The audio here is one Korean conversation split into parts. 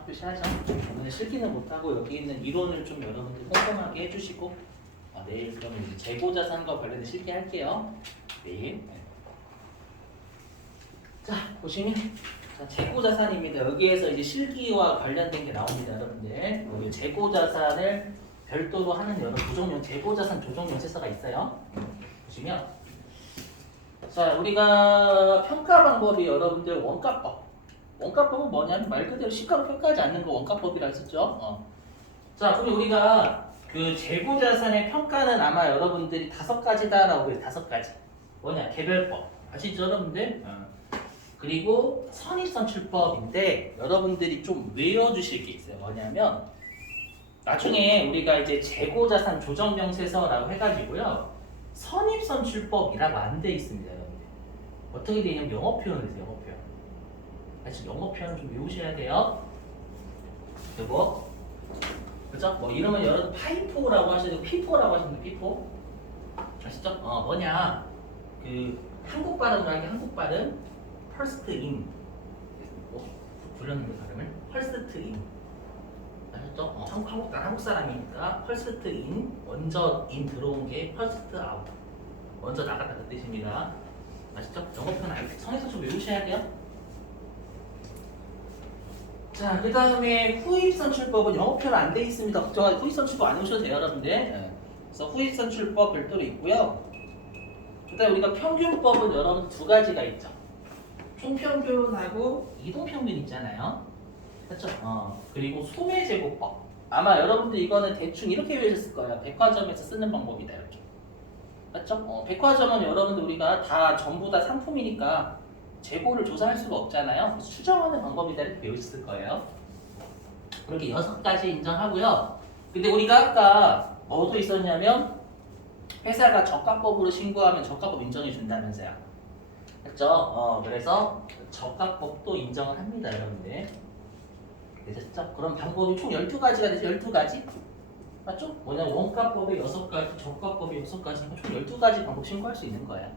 마지막 표시하죠. 오늘 실기는 못하고 여기 있는 이론을 좀 여러분들 꼼꼼하게 해주시고 내일 그러면 이제 재고자산과 관련된 실기 할게요. 내일. 자 보시면 자, 재고자산입니다. 여기에서 이제 실기와 관련된 게 나옵니다, 여러분들. 여기 재고자산을 별도로 하는 여러 조정용 재고자산 조정 용세서가 있어요. 보시면 자 우리가 평가 방법이 여러분들 원가법. 원가법은 뭐냐면 말 그대로 시가로 평가하지 않는 거 원가법이라고 했었죠. 자 그럼 우리가 그 재고자산의 평가는 아마 여러분들이 5가지다라고 해요. 5가지. 뭐냐 개별법 아시죠, 여러분들? 그리고 선입선출법인데 여러분들이 좀 외워주실 게 있어요. 뭐냐면 나중에 우리가 이제 재고자산 조정명세서라고 해가지고요 선입선출법이라고 안 돼 있습니다, 여러분들. 어떻게 되냐면 영어 표현을 해요, 영어 표현. 그래서 영어 표현 좀 외우셔야 돼요. 그리고 그죠? 뭐 이러면 여러분 파이포라고 하셔야 되고 피포라고 하시면 돼요, 피포. 아시죠? 뭐냐 그 한국 발음으로 하기 한국 발음 first in 불렸는데 발음을 first in 아셨죠? 한국 사람이니까 first in 먼저 in 들어온 게 first out 먼저 나갔다 그 뜻입니다. 아시죠? 영어 표현 선에서 좀 외우셔야 돼요. 자, 그 다음에 후입선출법은 영어 표현 안 돼 있습니다. 걱정하지 후입선출법 안 오셔도 돼요, 여러분들. 그래서 후입선출법 별도로 있고요. 그 다음에 우리가 평균법은 여러분 2가지가 있죠. 총평균하고 이동평균 있잖아요. 그렇죠? 그리고 소매제곱법. 아마 여러분들 이거는 대충 이렇게 외우셨을 거예요. 백화점에서 쓰는 방법이다, 이렇게. 맞죠? 백화점은 여러분들 우리가 다 전부 다 상품이니까 재고를 조사할 수가 없잖아요. 그래서 추정하는 방법이다 이렇게 배우셨을 거예요. 그렇게 6가지 인정하고요. 근데 우리가 아까 뭐도 있었냐면 회사가 저가법으로 신고하면 저가법 인정해 준다면서요. 그렇죠? 그래서 저가법도 인정을 합니다, 여러분들. 되셨죠? 그럼 방법이 총 12가지가 되죠. 12가지. 맞죠? 뭐냐 원가법에 6가지, 저가법에 6가지, 총 12가지 방법 신고할 수 있는 거예요.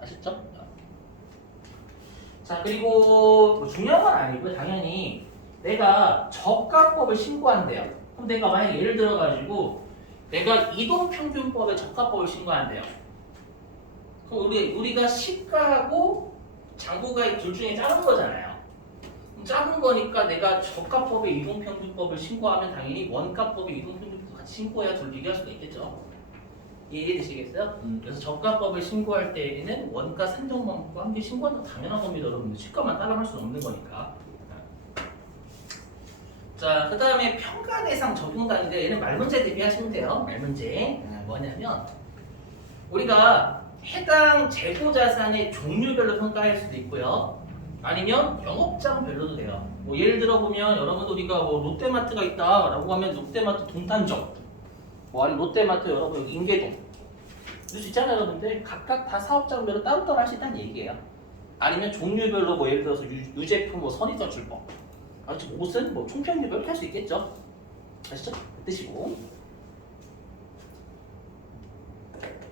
아셨죠? 자 그리고 뭐 중요한 건 아니고 당연히 내가 저가법을 신고한대요. 그럼 내가 만약에 예를 들어가지고 내가 이동평균법에 저가법을 신고한대요. 그럼 우리가 시가하고 장부가 둘 중에 작은 거잖아요. 작은 거니까 내가 저가법에 이동평균법을 신고하면 당연히 원가법에 이동평균법도 같이 신고해야 둘 비교할 수가 있겠죠. 이해되시겠어요? 그래서 저가법을 신고할 때에는 원가 산정 방법과 함께 신고하는 건 당연한 겁니다, 여러분들. 시가만 따라갈 수는 없는 거니까. 자, 그 다음에 평가 대상 적용단인데 얘는 말문제 대비하시면 돼요. 말문제 뭐냐면 우리가 해당 재고자산의 종류별로 평가할 수도 있고요. 아니면 영업장별로도 돼요. 뭐 예를 들어 보면 여러분들 우리가 뭐 롯데마트가 있다라고 하면 롯데마트 동탄점 뭐 아니 롯데마트 여러분 여기 인계동 이럴 수 있잖아요, 여러분들. 각각 다 사업장별로 따로따로 할 수 있다는 얘기예요. 아니면 종류별로 뭐 예를 들어서 유제품 뭐 선입선출법 옷은 뭐 총평균별로 이렇게 할 수 있겠죠. 아시죠? 그 뜻이고.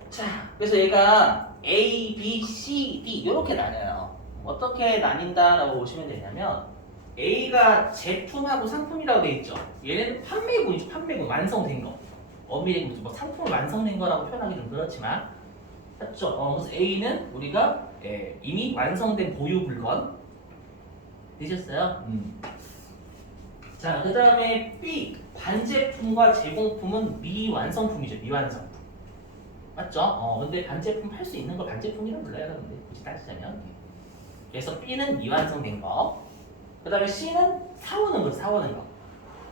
자, 그래서 얘가 A, B, C, D 이렇게 나뉘어요. 어떻게 나뉜다라고 보시면 되냐면 A가 제품하고 상품이라고 돼 있죠. 얘는 판매군이죠. 판매군 완성된 거. 엄밀히 뭐 상품을 완성된 거라고 표현하기 좀 그렇지만 맞죠? 그래서 A는 우리가 이미 완성된 보유 물건 되셨어요? 자, 그 다음에 B 반제품과 제공품은 미완성품이죠. 미완성품 맞죠? 근데 반제품 할 수 있는 걸 반제품이라고 불러요, 여러분들. 굳이 따지자면. 그래서 B는 미완성된 거. 그 다음에 C는 사오는 거, 사오는 거.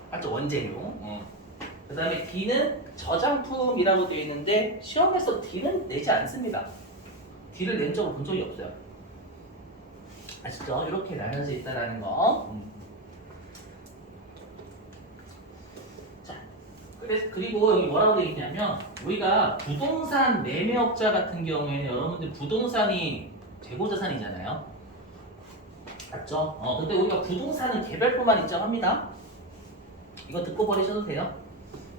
맞죠? 원재료. 그 다음에 D는 저장품이라고 되어 있는데 시험에서 D는 내지 않습니다. D를 낸 적을 본 적이 없어요. 아시죠? 이렇게 나눠져 있다는 거. 자, 그리고 여기 뭐라고 되어 있냐면 우리가 부동산 매매업자 같은 경우에는 여러분들 부동산이 재고자산이잖아요. 맞죠? 근데 우리가 부동산은 개별부만 인정합니다. 이거 듣고 버리셔도 돼요.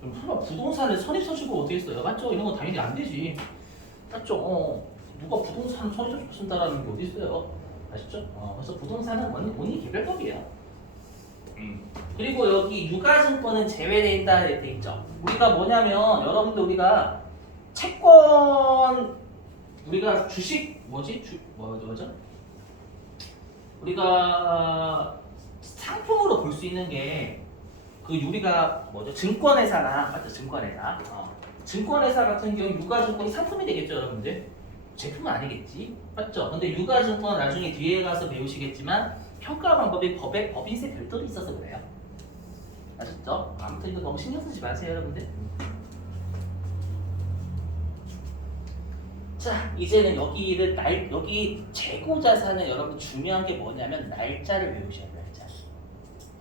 설마 부동산을 선입선출법 어떻게 써요? 맞죠? 이런 거 당연히 안 되지. 맞죠? 누가 부동산 선입선출법 쓴다라는 게 어디 있어요? 아시죠? 그래서 부동산은 only 개별법이에요. 그리고 여기 유가증권은 제외되어 있다 돼 있죠. 우리가 뭐냐면 여러분들 우리가 채권 우리가 주식 뭐죠? 우리가 상품으로 볼 수 있는 게 그 우리가 뭐죠? 증권회사나 맞죠? 증권회사. 증권회사 같은 경우 유가증권이 상품이 되겠죠, 여러분들? 제품은 아니겠지, 맞죠? 근데 유가증권 나중에 뒤에 가서 배우시겠지만 평가 방법이 법인세 별도로 있어서 그래요. 아셨죠? 아무튼 이거 너무 신경 쓰지 마세요, 여러분들. 자, 이제는 여기 재고 자산은 여러분 중요한 게 뭐냐면 날짜를 외우셔야 돼요, 날짜.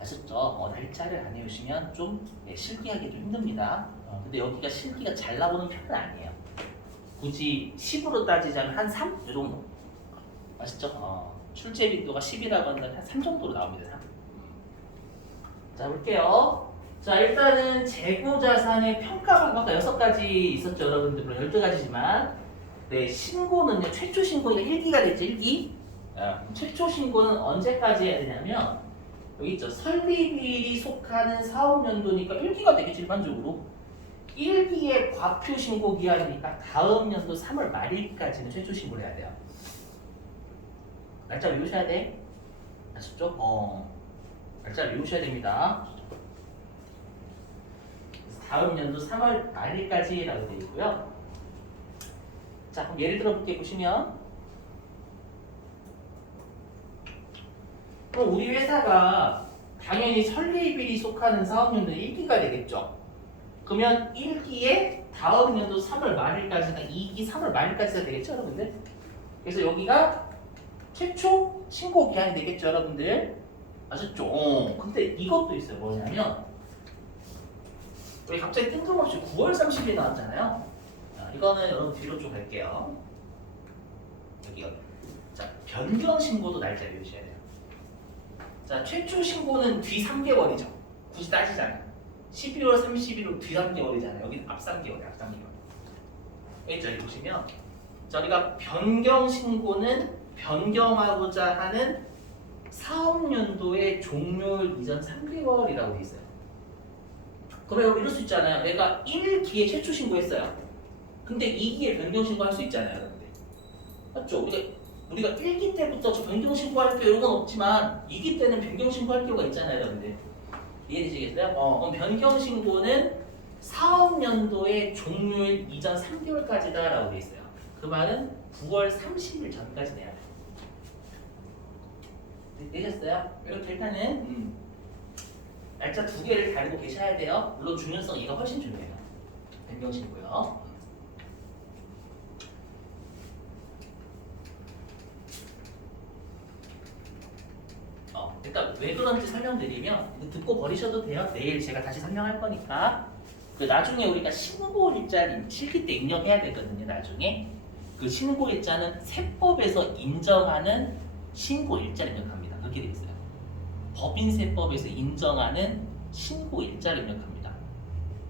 아셨죠? 날짜를 안 외우시면 좀 실기하기 좀 힘듭니다. 근데 여기가 실기가 잘 나오는 편은 아니에요. 굳이 10으로 따지자면 한 3? 이 정도. 아시죠? 출제 빈도가 10이라고 한다면 한 3 정도로 나옵니다. 3. 자, 볼게요. 자, 일단은 재고자산의 평가 방법가 6가지 있었죠, 여러분들. 물론 12가지지만. 네, 신고는요, 최초 신고가 1기가 됐죠, 1기. 최초 신고는 언제까지 해야 되냐면, 여기 있죠. 설립일이 속하는 사업연도니까 1기가 되겠지, 일반적으로. 1기의 과표 신고 기한이니까 다음 연도 3월 말일까지는 최초 신고를 해야 돼요. 날짜 외우셔야 돼. 아셨죠? 날짜 외우셔야 됩니다. 그래서 다음 연도 3월 말일까지라고 되어 있고요. 자, 그럼 예를 들어 볼게 보시면, 그럼 우리 회사가 당연히 설립일이 속하는 사업연도 1기가 되겠죠. 그러면 1기에 다음 연도 3월 말일까지나 2기 3월 말일까지가 되겠죠, 여러분들? 그래서 여기가 최초 신고 기한이 되겠죠, 여러분들? 아셨죠? 근데 이것도 있어요. 뭐냐면 우리 갑자기 뜬금없이 9월 30일 나왔잖아요. 이거는 여러분 뒤로 좀 갈게요. 여기요. 자, 변경 신고도 날짜 외우셔야 돼요. 자, 최초 신고는 뒤 3개월이죠. 굳이 따지잖아요. 12월 31일 뒤 3개월이잖아요. 여기는 앞 3개월이에요. 앞 3개월. 여기 저기 보시면 저희가 변경 신고는 변경하고자 하는 사업연도의 종료일 이전 3개월이라고 돼 있어요. 그러면 이럴 수 있잖아요. 내가 1기에 최초 신고했어요. 근데 2기에 변경 신고할 수 있잖아요, 여러분들. 맞죠? 우리가 1기 때부터 변경 신고할 때 이런 건 없지만 2기 때는 변경 신고할 필요가 있잖아요, 여러분들. 이해되시겠어요? 그럼 변경 신고는 사업연도의 종료일 이전 3개월까지다라고 돼 있어요. 그 말은 9월 30일 전까지 내야 돼요. 되셨어요? 이렇게 일단은 날짜 2개를 달고 계셔야 돼요. 물론 중요성 얘가 훨씬 중요해요. 변경 신고요. 일단 왜 그런지 설명드리면 듣고 버리셔도 돼요. 내일 제가 다시 설명할 거니까. 그 나중에 우리가 신고일자를 실기 때 입력해야 되거든요. 나중에 그 신고일자는 세법에서 인정하는 신고일자를 입력합니다. 그렇게 되어 있어요. 법인세법에서 인정하는 신고일자를 입력합니다.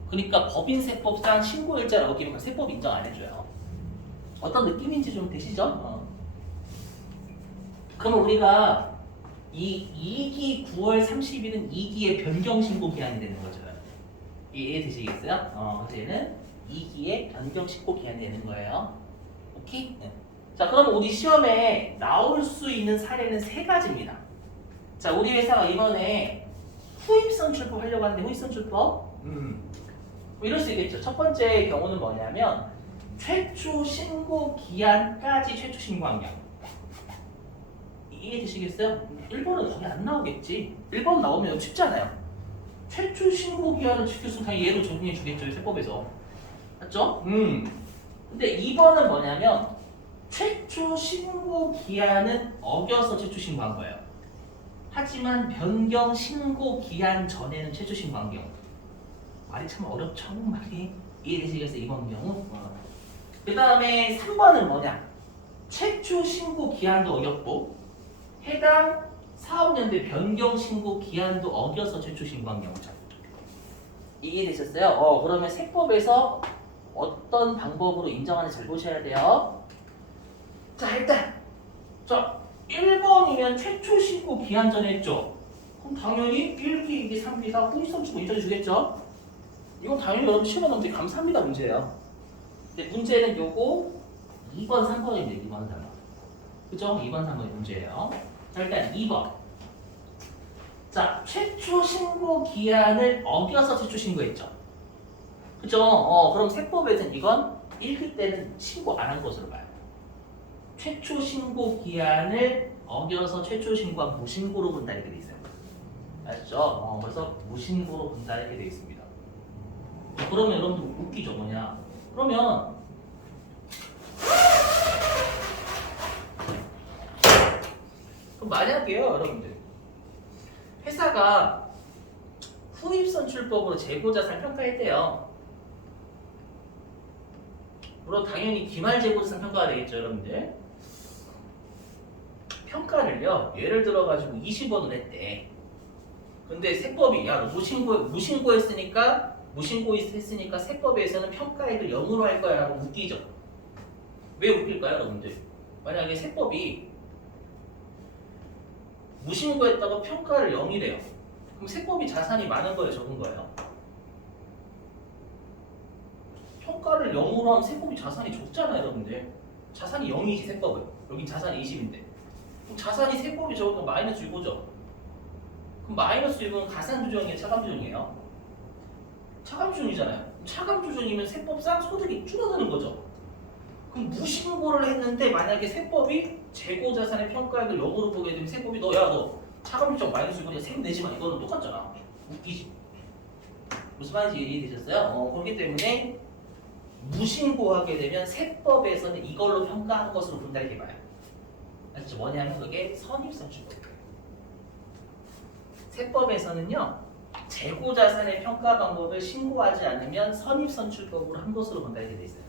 그러니까 법인세법상 신고일자를 어기면 세법 인정 안 해줘요. 어떤 느낌인지 좀 되시죠? 그러면 우리가 이 2기 9월 30일은 2기의 변경 신고 기한이 되는 거죠. 이해되시겠어요? 그래서 얘는 2기의 변경 신고 기한이 되는 거예요. 오케이? 네. 자, 그럼 우리 시험에 나올 수 있는 사례는 3가지입니다. 자, 우리 회사가 이번에 후입선 출법하려고 하는데 후입선 출법? 이럴 수 있겠죠. 첫 번째 경우는 뭐냐면 최초 신고 기한까지 최초 신고한 경우. 이해되시겠어요? 1번은 거기 안 나오겠지. 1번 나오면 쉽잖아요. 최초 신고 기한을 지켰으면 당연히 얘로 적용해 주겠죠. 세법에서. 맞죠? 근데 2번은 뭐냐면 최초 신고 기한은 어겨서 최초 신고한 거예요. 하지만 변경 신고 기한 전에는 최초 신고한 경우. 말이 참 어렵죠, 말이. 이해되시겠어요? 2번 경우. 그 다음에 3번은 뭐냐? 최초 신고 기한도 어겼고 해당 사업연도의 변경 신고 기한도 어겨서 최초 신고한 경우죠. 이해되셨어요? 그러면 세법에서 어떤 방법으로 인정하는지 잘 보셔야 돼요. 자, 일단 1번이면 최초 신고 기한 전에 했죠. 그럼 당연히 1기, 2기, 3기 다 후입선출고 인정해주겠죠? 이건 당연히 여러분 시험에 나오면 되게 감사합니다 문제예요. 근데 문제는 요거 2번, 3번입니다. 2번, 3번. 그죠? 2번, 3번의 문제예요. 자, 일단 2번. 자, 최초 신고 기한을 어겨서 최초 신고했죠. 그죠? 그럼 세법에서는 이건 1기 때는 신고 안 한 것으로 봐요. 최초 신고 기한을 어겨서 최초 신고한 무신고로 본다 이렇게 돼 있어요. 아시죠? 그래서 무신고로 본다 이렇게 돼 있습니다. 그러면 여러분들 웃기죠, 뭐냐? 그러면 만약에요, 여러분들 회사가 후입선출법으로 재고자산 평가했대요. 물론 당연히 기말 재고자산 평가가 되겠죠, 여러분들. 평가를요, 예를 들어가지고 20원을 했대. 근데 세법이 야, 너 무신고했으니까 세법에서는 평가액을 0으로 할 거야 라고 웃기죠. 왜 웃길까요, 여러분들? 만약에 세법이 무신고했다고 평가를 0이래요. 그럼 세법이 자산이 많은 거예요, 적은 거예요? 평가를 0으로 하면 세법이 자산이 적잖아요, 여러분들. 자산이 0이지, 세법은. 여긴 자산이 20인데. 그럼 자산이 세법이 적으면 마이너스 6이죠. 그럼 마이너스 6은 가산조정이에요, 차감조정이에요? 차감조정이잖아요. 차감조정이면 세법상 소득이 줄어드는 거죠. 그럼 무신고를 했는데 만약에 세법이 재고자산의 평가액을 0으로 보게 되면 세법이 너 차감조정 마이너스 6이니까 세금 내지만 이거는 똑같잖아. 웃기지. 무슨 말인지 이해되셨어요? 그렇기 때문에 무신고하게 되면 세법에서는 이걸로 평가하는 것으로 본다 이렇게 봐요. 아시죠? 뭐냐면 그게 선입선출법. 세법에서는요, 재고자산의 평가 방법을 신고하지 않으면 선입선출법으로 한 것으로 본다 이렇게 돼 있어요.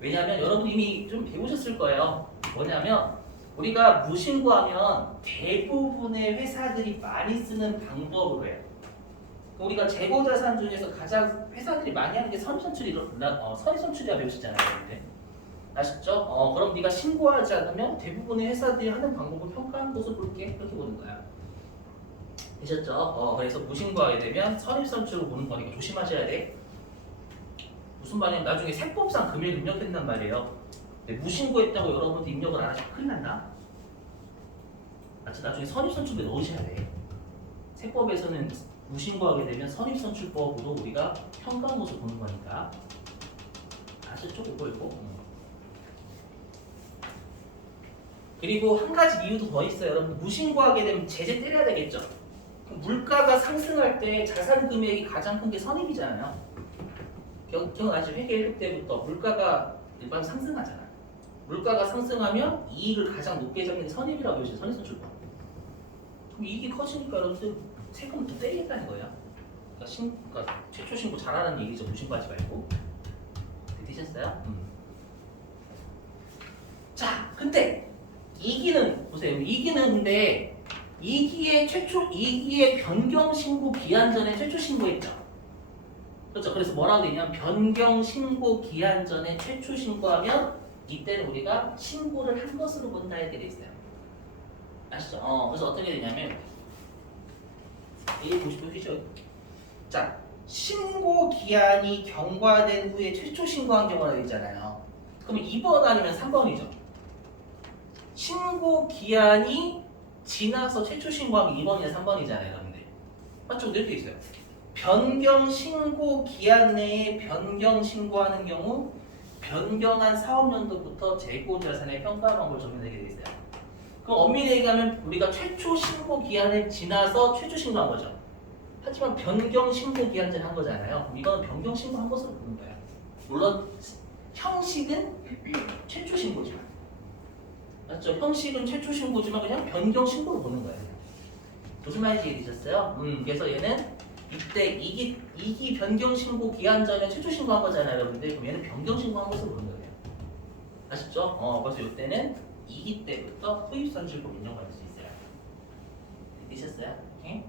왜냐하면 여러분 이미 좀 배우셨을 거예요. 뭐냐면 우리가 무신고하면 대부분의 회사들이 많이 쓰는 방법으로 해요. 우리가 재고자산 중에서 가장 회사들이 많이 하는 게 선입선출이라 배우셨잖아요. 근데. 아셨죠? 그럼 네가 신고하지 않으면 대부분의 회사들이 하는 방법을 평가하는 것을 볼게. 그렇게 보는 거야. 되셨죠? 그래서 무신고하게 되면 선입선출로 보는 거니까 조심하셔야 돼. 무슨 말이냐면 나중에 세법상 금액 입력한단 말이에요. 근데 무신고했다고 여러분들 입력을 안 하시면 큰일 난다. 나중에 선입선출에 넣으셔야 돼. 세법에서는 무신고하게 되면 선입선출법으로 우리가 평가한 것을 보는 거니까. 아셨죠? 이거. 그리고 한 가지 이유도 더 있어요. 여러분 무신고하게 되면 제재 때려야 되겠죠? 물가가 상승할 때 자산 금액이 가장 큰 게 선입이잖아요. 기억나시죠? 회계 1급 때부터 물가가 일반 상승하잖아. 물가가 상승하면 이익을 가장 높게 잡는 게 선입이라고 해주세요. 선입선출법. 그럼 이익이 커지니까 여러분들 세금을 더 때리겠다는 거야. 그러니까 최초 신고 잘하는 얘기죠. 무신고하지 말고. 되셨어요? 자, 근데 2기는 보세요. 2기는 근데 2기의 변경 신고 기한 전에 최초 신고했죠. 그렇죠. 그래서 뭐라고 되냐면 변경 신고 기한 전에 최초 신고하면 이때는 우리가 신고를 한 것으로 본다 이렇게 돼 있어요. 아시죠? 그래서 어떻게 되냐면 보시고 계시죠. 자, 신고 기한이 경과된 후에 최초 신고한 경우가 되잖아요. 그럼 2번 아니면 3번이죠. 신고 기한이 지나서 최초 신고하면 2번이나 3번이잖아요, 여러분들. 맞죠? 이렇게 있어요. 변경 신고 기한 내에 변경 신고하는 경우 변경한 사업연도부터 재고자산의 평가 방법을 적용되게 돼 있어요. 그럼 엄밀히 얘기하면 우리가 최초 신고 기한을 지나서 최초 신고한 거죠. 하지만 변경 신고 기한 전에 한 거잖아요. 그럼 이거는 변경 신고한 것으로 보는 거예요. 물론 형식은 최초 신고지만, 맞죠? 형식은 최초 신고지만 그냥 변경 신고로 보는 거예요. 무슨 말인지 이해되셨어요? 그래서 얘는 이때 2기 변경 신고 기한 전에 최초 신고한 거잖아요, 여러분들. 그럼 얘는 변경 신고한 것으로 보는 거예요. 아셨죠? 그래서 이때는 2기 때부터 후입선출법 인정받을 수 있어요. 되셨어요? 오케이?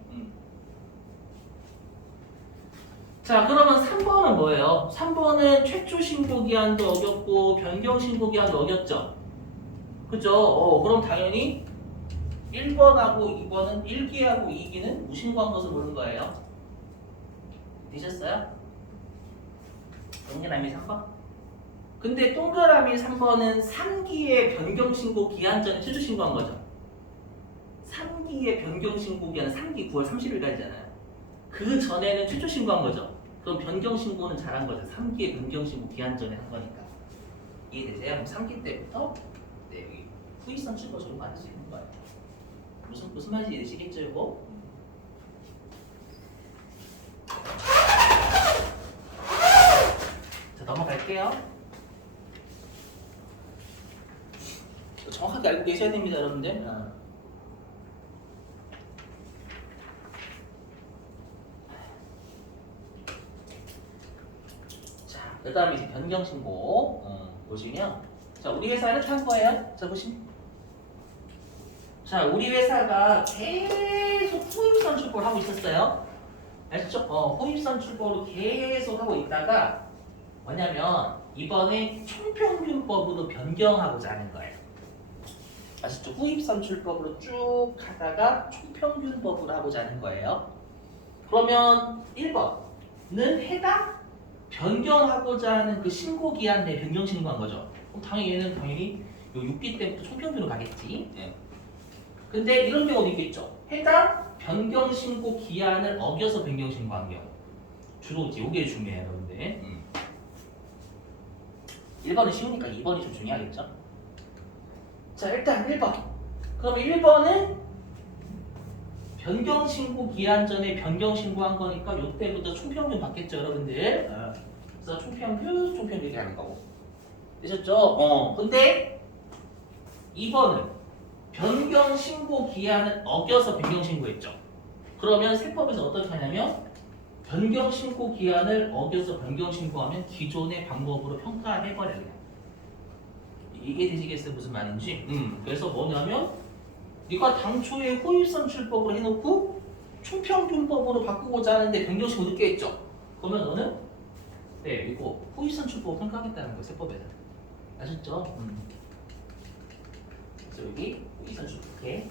자, 그러면 3번은 뭐예요? 3번은 최초 신고 기한도 어겼고 변경 신고 기한도 어겼죠? 그죠? 그럼 당연히 1번하고 2번은 1기하고 2기는 무신고한 것을 모르는 거예요. 되셨어요? 동그라미 3번. 근데 동그라미 3번은 3기의 변경신고 기한 전에 최초 신고한 거죠. 3기의 변경신고 기한은 3기 9월 30일까지잖아요. 그 전에는 최초 신고한 거죠. 그럼 변경신고는 잘한 거죠. 3기의 변경신고 기한 전에 한 거니까. 이해되세요? 그럼 3기 때부터 네, 여기 후입선 출고 적용 받을 수 있는 거예요. 무슨 말인지 이해되시겠죠, 이거? 자, 넘어갈게요. 정확하게 알고 계셔야 됩니다, 여러분들. 자, 그 다음에 이제 변경신고 보시면, 자, 우리 회사 이렇게 한 거예요. 자, 보시면. 자, 우리 회사가 계속 후입선 출보를 하고 있었어요. 아시죠? 후입선 출보를 계속 하고 있다가 뭐냐면 이번에 총평균법으로 변경하고자 하는 거예요. 아시죠? 후입선 출법으로 쭉 하다가 총평균법으로 하고자 하는 거예요. 그러면 1번은 해당 변경하고자 하는 그 신고 기한 내 변경 신고한 거죠. 그럼 당연히 얘는 당연히 요 6기 때부터 총평균으로 가겠지. 네. 근데 이런 경우도 있겠죠. 해당 변경 신고 기한을 어겨서 변경 신고한 경우. 주로 이게 중요해요, 여러분들. 1번은 쉬우니까 2번이 좀 중요하겠죠. 자, 일단 1번. 그럼 1번은 변경 신고 기한 전에 변경 신고한 거니까 이때부터 총평균 받겠죠, 여러분들. 그래서 총평균 이렇게 하는 거고. 되셨죠? 근데 2번은 변경 신고 기한을 어겨서 변경 신고했죠. 그러면 세법에서 어떻게 하냐면 변경 신고 기한을 어겨서 변경 신고하면 기존의 방법으로 평가해버려요. 이게 되시겠어요? 무슨 말인지? 그래서 뭐냐면 네가 당초에 후입선 출법을 해놓고 총평균법으로 바꾸고자 하는데 변경 신고 늦게 했죠. 그러면 너는 네 이거 후입선 출법을 평가하겠다는 거예요. 세법에서. 아셨죠? 그래서 여기 후입선 출법 이렇게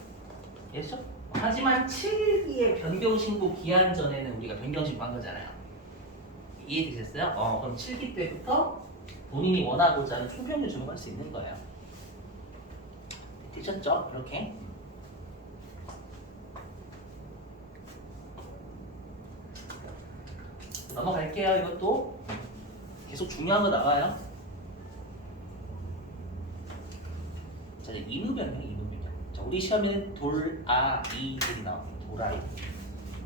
됐죠? 하지만 7기의 변경신고 기한 전에는 우리가 변경신고한 거잖아요. 이해되셨어요? 그럼 7기 때부터 본인이 원하고자 하는 총평균 적용할 수 있는 거예요. 되셨죠? 이렇게. 넘어갈게요. 이것도 계속 중요한 거 나와요. 자, 이제 이무변경. 자, 우리 시험에는 돌아이들이 나옵니다. 돌아이.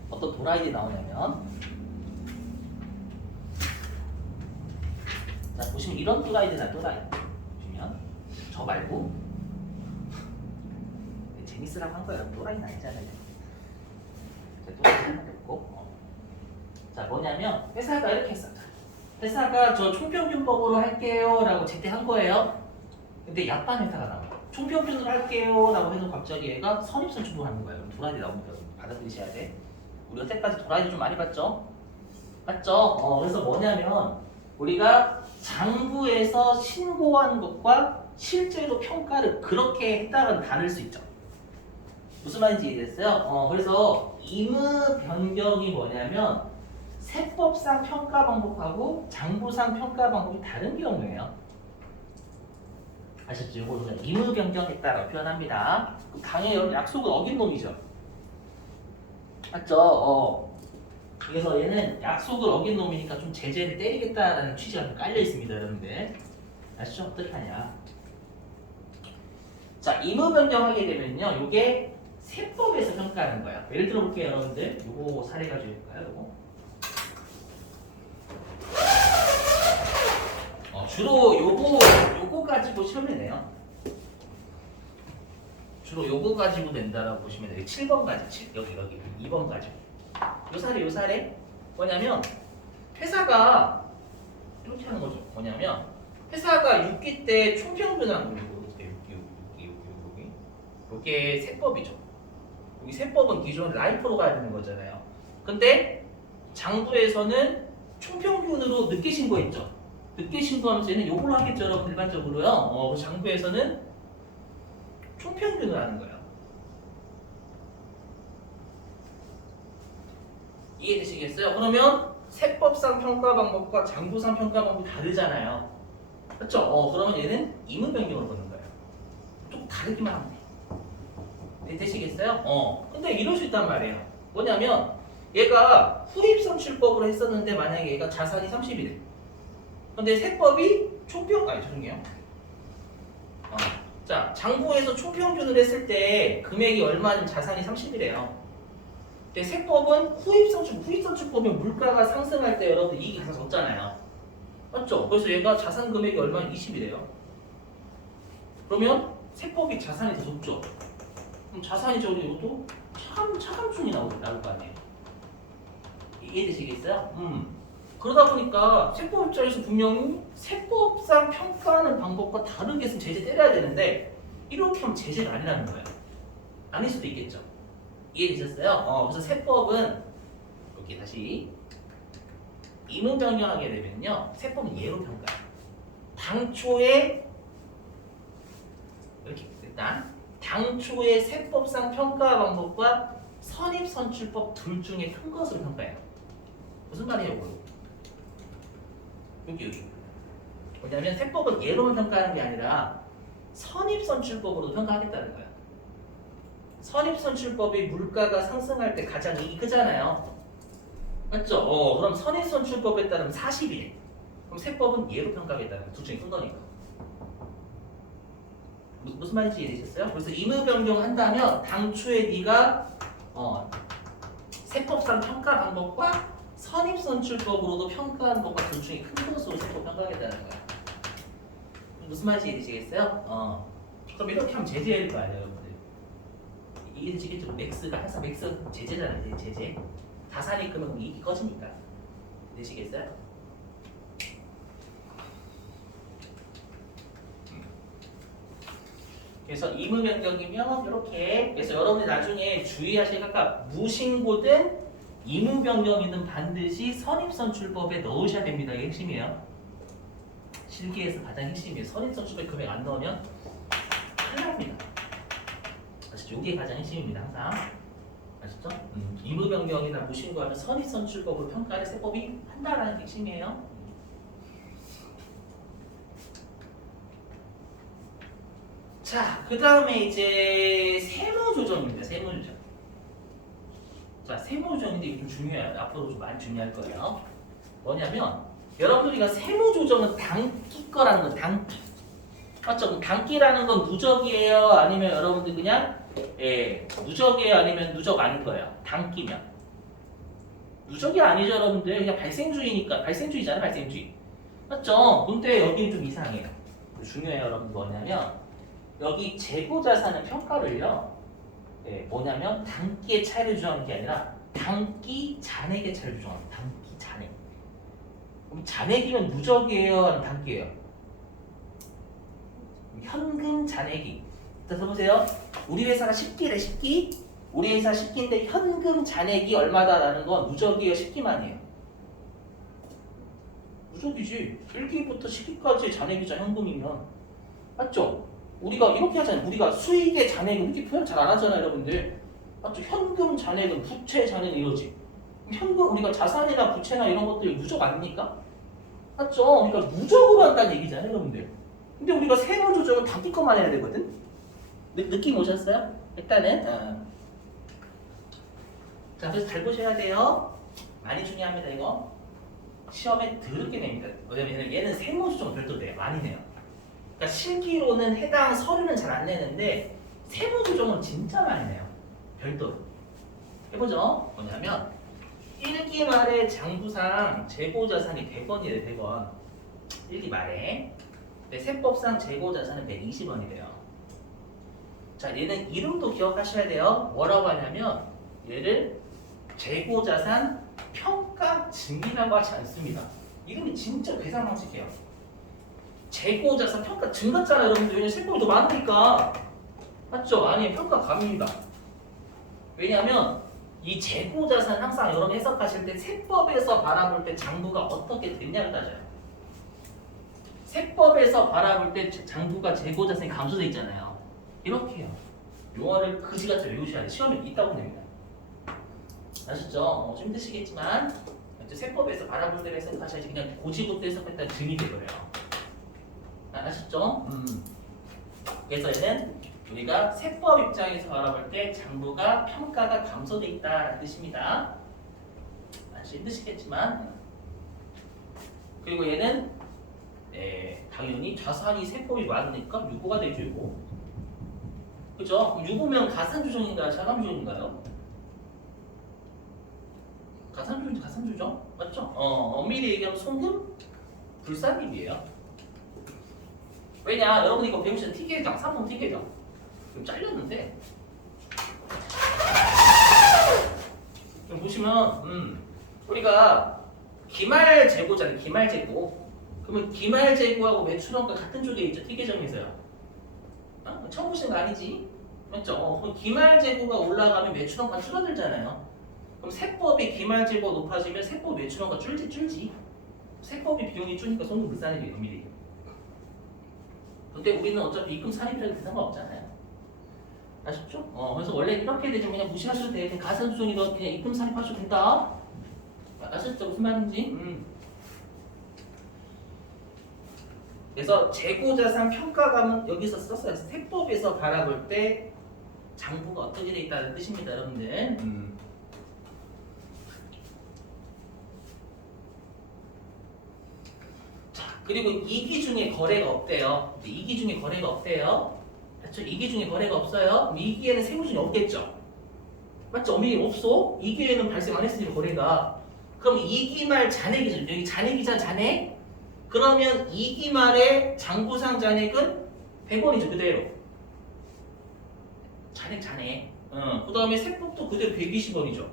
어떤 돌아이들이 나오냐면, 자, 보시면 이런 돌아이들이나 또라이. 보시면 저 말고 재밌으라고 한 거예요. 또라이는 아니잖아요. 자, 또라이 하나 없고. 자, 뭐냐면 회사가 이렇게 했어. 회사가 저 총평균법으로 할게요라고 제때한 거예요. 근데 약반 회사가 나와요. 총평균으로 할게요 라고 해서 갑자기 얘가 선입선 출보하는 거예요. 그럼 도라이드 나옵니다. 받아들이셔야 돼. 우리 여태까지 도라이드 좀 많이 봤죠? 맞죠? 그래서 뭐냐면 우리가 장부에서 신고한 것과 실제로 평가를 그렇게 했다가는 다를 수 있죠. 무슨 말인지 이해됐어요? 그래서 임의 변경이 뭐냐면 세법상 평가 방법하고 장부상 평가 방법이 다른 경우예요. 아셨죠? 이걸 임의 변경했다라고 표현합니다. 당연히 여러분 약속을 어긴 놈이죠. 맞죠? 그래서 얘는 약속을 어긴 놈이니까 좀 제재를 때리겠다라는 취지가 좀 깔려 있습니다, 여러분들. 아시죠? 어떻게 하냐? 자, 임의 변경하게 되면요, 이게 세법에서 평가하는 거예요. 예를 들어 볼게요, 여러분들. 요거 사례 가지고 볼까요? 요거. 주로 요거 가지고 시험을 내요. 주로 요거 가지고 낸다라고 보시면 돼요. 7번 가지, 여기 2번 가지고. 요 사례 뭐냐면 회사가 이렇게 하는 거죠. 뭐냐면 회사가 6기 때 총평균을 한 거예요. 요게 세법이죠. 여기 세법은 기존 라이프로 가야 되는 거잖아요. 근데 장부에서는 총평균으로 늦게 신고했죠. 늦게 신고하면서 얘는 요걸로 하겠죠, 여러분. 일반적으로요. 장부에서는 총평균을 하는 거예요. 이해되시겠어요? 그러면 세법상 평가 방법과 장부상 평가 방법이 다르잖아요. 그렇죠? 그러면 얘는 임의 변경을 보는 거예요. 좀 다르기만 하면 돼. 되시겠어요? 근데 이럴 수 있단 말이에요. 뭐냐면 얘가 후입선출법으로 했었는데 만약에 얘가 자산이 30이래. 근데 세법이 총평 아니 죄송해요. 자 장부에서 총평균을 했을 때 금액이 얼마는 자산이 30이래요. 근데 세법은 후입선출법은 물가가 상승할 때 여러분들 이익이 가장 적잖아요. 맞죠? 그래서 얘가 자산 금액이 얼마는 20이래요. 그러면 세법이 자산이 더 적죠. 그럼 자산이 적으면 이것도 차감순이 나올 거 아니에요. 이해되시겠어요? 그러다 보니까 세법 입장에서 분명히 세법상 평가하는 방법과 다르게 해서 제재 때려야 되는데 이렇게 하면 제재가 아니라는 거예요. 아닐 수도 있겠죠. 이해되셨어요? 그래서 세법은 여기 다시 임의 변경하게 되면요. 세법은 예로 평가해요. 당초에 이렇게 일단 당초의 세법상 평가 방법과 선입선출법 둘 중에 큰 것으로 평가해요. 무슨 말이에요? 여기 뭐냐면 세법은 예로만 평가하는 게 아니라 선입선출법으로도 평가하겠다는 거예요. 선입선출법이 물가가 상승할 때 가장 이익이 크잖아요. 맞죠? 그럼 선입선출법에 따르면 40이래. 그럼 세법은 예로 평가하겠다는 거예요. 둘 중에 큰 거니까. 무슨 말인지 이해되셨어요? 그래서 임의 변경한다면 당초에 네가 세법상 평가 방법과 선입선출법으로도 평가하는 것과 둘 중에 큰 것으로 세법 평가하겠다는 거야. 무슨 말인지 이해되시겠어요? 그럼 이렇게 하면 제재일 거 아니에요, 여러분들. 이해되시겠죠? 맥스가 항상 맥스 제재잖아요, 제재. 자산이 크면 이익이 커지니까. 되시겠어요? 그래서 임의 변경이면 이렇게. 그래서 여러분이 나중에 주의하실 아까 무신고든 임의 변경이든 반드시 선입선출법에 넣으셔야 됩니다. 이게 핵심이에요. 실기에서 가장 핵심이에요. 선입선출법에 금액 안 넣으면 큰일 납니다. 아시죠? 이게 가장 핵심입니다. 항상. 아시죠? 임의 변경이나 무신고하면 선입선출법으로 평가를 세법이 한다라는 게 핵심이에요. 자, 그 다음에 이제 세무조정입니다. 세무조정. 자, 세무조정인데 이게 좀 중요해요. 앞으로 좀 많이 중요할 거예요. 뭐냐면 여러분들이 세무조정은 단기 거라는 거, 단기. 맞죠? 단기라는 건 누적이에요? 아니면 여러분들 그냥 누적이에요? 아니면 누적 아닐 거예요? 단기면. 누적이 아니죠, 여러분들. 그냥 발생주의니까. 발생주의잖아요, 발생주의. 맞죠? 근데 여기는 좀 이상해요. 중요해요, 여러분들. 뭐냐면 여기 재고자산의 평가를요. 뭐냐면 단기의 차이를 조정하는 게 아니라 단기 잔액의 차이를 조정합니다. 단기 잔액. 그럼 잔액이면 누적이에요? 아니면 단기예요? 현금 잔액이. 자, 보세요. 우리 회사가 10기래, 10기. 우리 회사 10기인데 현금 잔액이 얼마다라는 건 누적이에요, 10기만이에요? 누적이지. 1기부터 10기까지 잔액이죠, 현금이면. 맞죠? 우리가 이렇게 하잖아요. 우리가 수익의 잔액은 이렇게 표현 잘 안 하잖아요, 여러분들. 맞죠? 현금 잔액은 부채 잔액 이러지. 현금 우리가 자산이나 부채나 이런 것들이 누적 아닙니까? 맞죠? 그러니까 누적으로 한다는 얘기잖아요, 여러분들. 근데 우리가 세무 조정은 단기 것만 해야 되거든. 느낌 오셨어요? 일단은 자, 그래서 잘 보셔야 돼요. 많이 중요합니다, 이거. 시험에 더럽게 냅니다. 왜냐면 얘는 세무 조정 별도로 돼요. 많이 내요. 그러니까 실기로는 해당 서류는 잘 안 내는데 세무 조정은 진짜 많이 내요. 별도로. 해보죠. 뭐냐면 1기 말에 장부상 재고자산이 100원이래, 100원. 1기 말에. 근데 세법상 재고자산은 120원이래요. 자, 얘는 이름도 기억하셔야 돼요. 뭐라고 하냐면 얘를 재고자산 평가 증이라고 하지 않습니다. 이름이 진짜 계산 방식이에요. 재고자산 평가 증 같잖아요, 여러분들. 왜냐면 세법이 더 많으니까. 맞죠? 아니, 평가감입니다. 왜냐하면 이 재고자산 항상 여러분 해석하실 때 세법에서 바라볼 때 장부가 어떻게 됐냐를 따져요. 세법에서 바라볼 때 장부가 재고자산이 감소돼 있잖아요. 이렇게 해요. 용어를 그지같이 외우셔야 돼요. 시험에 있다고 됩니다. 아셨죠? 좀 힘드시겠지만 이제 세법에서 알아볼 때를 생각하셔야지 그냥 고지고대 해석했다는 증이 되고요. 아셨죠? 그래서 얘는 우리가 세법 입장에서 알아볼 때 장부가 평가가 감소돼 있다는 뜻입니다. 힘드시겠지만 그리고 얘는 당연히 자산이 세법이 많으니까 유보가 되죠. 유보. 그죠? 그럼 유보면 가산주종인가요? 자감주종인가요? 가산주종인지 가산주종? 맞죠? 엄밀히 얘기하면 송금 불산입이에요. 왜냐? 여러분 이거 배우시는 T계정, 삼성 T계정 좀 잘렸는데 좀 보시면 우리가 기말재고잖아요. 기말재고. 그러면 기말재고하고 매출원가 같은 쪽에 있죠. T계정에서요. 처음 보시는 거 아니지? 맞죠? 그럼 기말재고가 올라가면 매출원가 줄어들잖아요. 그럼 세법이 기말재고가 높아지면 세법 매출원가 줄지. 세법이 비용이 줄니까 손금 불산입이에요. 미리. 근데 우리는 어차피 입금 산입이라는 상관없잖아요. 아쉽죠? 그래서 원래 이렇게 되면 그냥 무시하셔도 돼. 그냥 가산주종이도 그냥 입금 산입하셔도 된다. 아셨죠? 무슨 말인지? 그래서 재고자산 평가감은 여기서 썼어요. 세법에서 바라볼 때 장부가 어떻게 돼 있다는 뜻입니다, 여러분들. 자, 그리고 2기 중에 거래가 없대요. 2기 중에 거래가 없대요. 그렇죠? 2기 중에 거래가 없어요. 2기에는 세무준이 없겠죠. 맞죠? 엄밀히 없어. 2기에는 발생 안 했으니까 거래가. 그럼 2기 말 잔액이죠. 여기 잔액이잖아, 잔액. 그러면 2기 말에 장부상 잔액은 100원이죠, 그대로. 잔액. 그 다음에 세법도 그대로 120원이죠.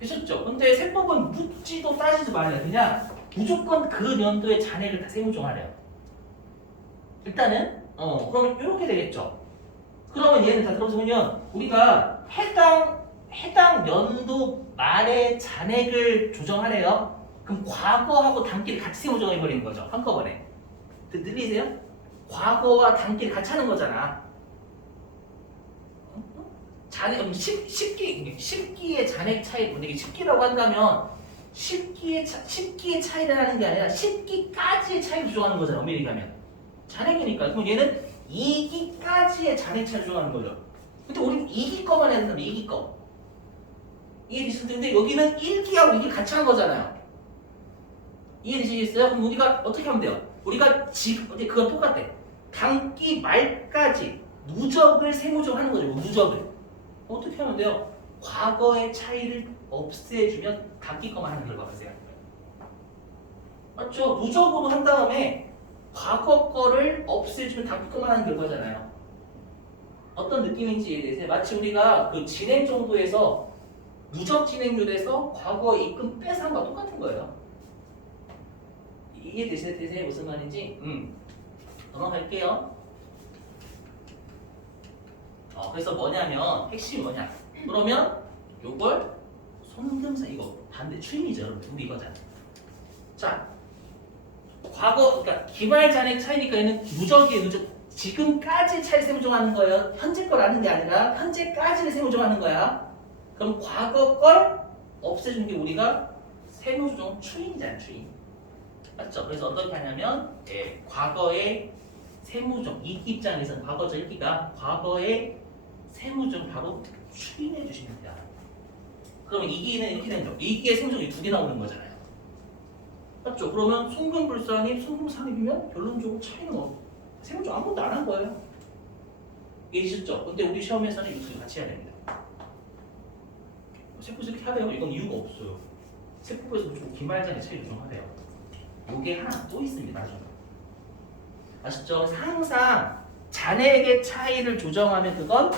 되셨죠? 근데 세법은 묻지도 따지도 말아요. 그냥 무조건 그 연도의 잔액을 다 세무정하래요. 일단은, 그러면 이렇게 되겠죠. 그러면 얘는 다 들어보시면 우리가 해당 연도 말에 잔액을 조정하래요. 그럼 과거하고 단기를 같이 세무정해버리는 거죠. 한꺼번에. 들리세요? 과거와 단기를 같이 하는 거잖아. 잔액, 10기의 잔액 차이, 이게 10기라고 한다면 10기의 차이를 하는 게 아니라 10기까지의 차이를 조정하는 거잖아. 엄밀히 가면. 잔액이니까. 그럼 얘는 2기까지의 잔액 차이를 조정하는 거죠. 근데 우리는 2기 거만 해야 된다면 2기 거. 이해되실 텐데 여기는 1기하고 2기 같이 한 거잖아요. 이해되시겠어요? 그럼 우리가 어떻게 하면 돼요? 우리가 지금 그건 똑같대. 단기 말까지 누적을 세무정하는 거죠. 누적을. 어떻게 하면 돼요? 과거의 차이를 없애주면 단기 거만 하는 결과가 있어요. 맞죠? 누적으로 한 다음에 과거 거를 없애주면 단기 거만 하는 결과잖아요. 어떤 느낌인지 이해되세요? 마치 우리가 그 진행 정도에서 누적 진행률에서 과거 입금 빼산 과 똑같은 거예요. 이해되세요? 무슨 말인지? 넘어갈게요. 그래서 뭐냐면 핵심이 뭐냐? 그러면 요걸 손금사 이거 반대 추임이죠, 여러분. 우리 이거잖아. 자, 과거 그러니까 기말 잔액 차이니까 얘는 누적 지금까지 차이 세무정하는 거예요. 현재 걸 아는 게 아니라 현재까지를 세무정하는 거야. 그럼 과거 걸 없애주는 게 우리가 세무조정 추임이잖아, 추임. 맞죠? 그래서 어떻게 하냐면 과거의 세무정 2기 입장에서는 과거죠. 1기가 과거의 세무정 바로 추임해 주시면 돼요. 그러면 2기는 이렇게 되는 거죠. 2기의 세무정이 2개 나오는 거잖아요. 맞죠? 그러면 송금불상입, 송금상입이면 결론적으로 차이는 세무정 아무것도 안 한 거예요. 이해되셨죠? 근데 우리 시험에서는 이거 두 개 같이 해야 됩니다. 세법에서 이렇게 하래요. 이건 이유가 없어요. 세법에서 무조건 기말잔액 차이 조정하래요. 요게 하나 또 있습니다. 아시죠? 항상 잔액의 차이를 조정하면 그건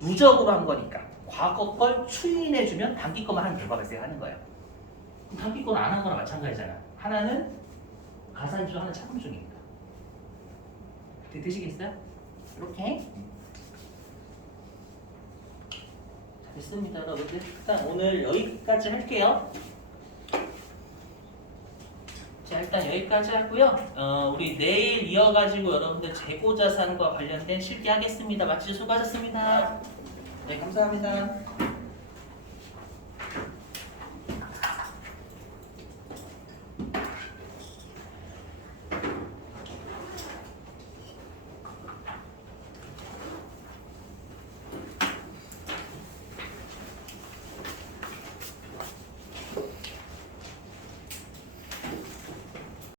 누적으로 한 거니까 과거 걸 추인해주면 단기 거만 하는 결과가 발생하는 거예요. 그럼 단기 거는 안 한 거나 마찬가지잖아. 하나는 가산주종, 하나는 차감주종입니다. 되시겠어요? 이렇게 됐습니다, 여러분들. 일단 오늘 여기까지 할게요. 자, 일단 여기까지 하고요. 우리 내일 이어가지고 여러분들 재고자산과 관련된 실기하겠습니다. 마치 수고하셨습니다. 네, 감사합니다.